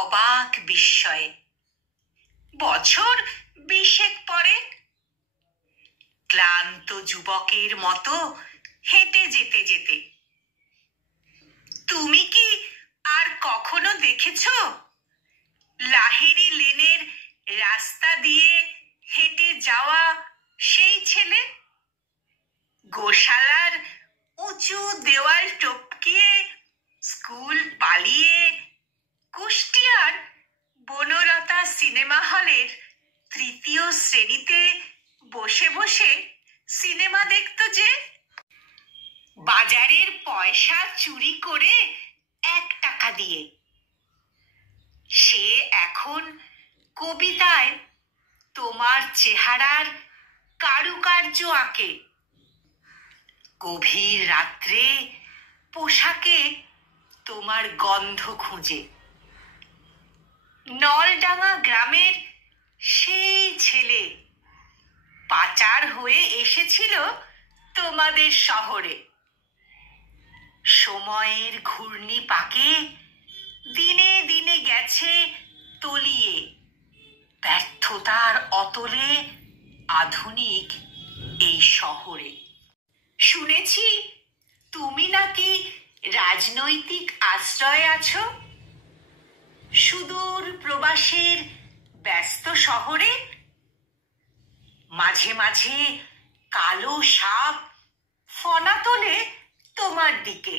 অবাক বিস্ময়ে। বছর 20 পরে ক্লান্ত যুবকের মতো হেঁটে যেতে যেতে। তুমি কি আর কখনো দেখেছ লাহিড়ী লেনের রাস্তা দিয়ে হেঁটে যাওয়া সেই ছেলে? গোশালার উঁচু দেওয়াল টপকিয়ে স্কুল পালিয়ে কুষ্টিয়ার বনলতা সিনেমা হলের 3য় শ্রেণীতে বসে বসে সিনেমা দেখত যে? বাজারের পয়সা চুরি করে 1 টাকা দিয়ে। সে এখন কবিতায় তোমার চেহারার কারুকার্য আঁকে। গভীর রাত্রে পোশাকে তোমার গন্ধ খুঁজে। নলডাঙ্গা গ্রামের সেই ছেলে পাচার হয়ে এসেছিল তোমাদের শহরে। সময়ের ঘূর্ণি পাকে দিনে দিনে গেছে তলিয়ে, ব্যর্থতার অতলে আধুনিক এই শহরে। শুনেছি তুমি নাকি রাজনৈতিক আশ্রয়ে আছো সুদূর প্রবাসের ব্যস্ত শহরে। মাঝে মাঝে কালো সাপ ফনা তোলে তোমার দিকে।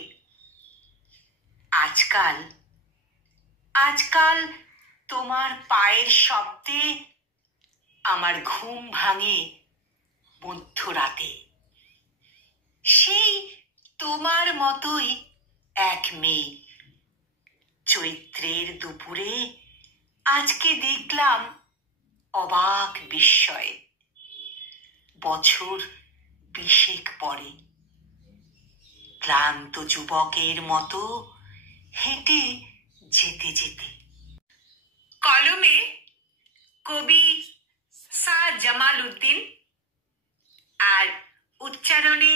আজকাল তোমার পায়ের শব্দে আমার ঘুম ভাঙে মধ্যরাতে। সেই তোমার মতোই এক মেয়ে। চৈত্রের দুপুরে আজকে দেখলাম অবাক বিস্ময়ে। বছর 20 পরে ক্লান্ত যুবকের মতো হেঁটে যেতে যেতে। কলমে কবি শাহ জামাল উদ্দিন আর উচ্চারণে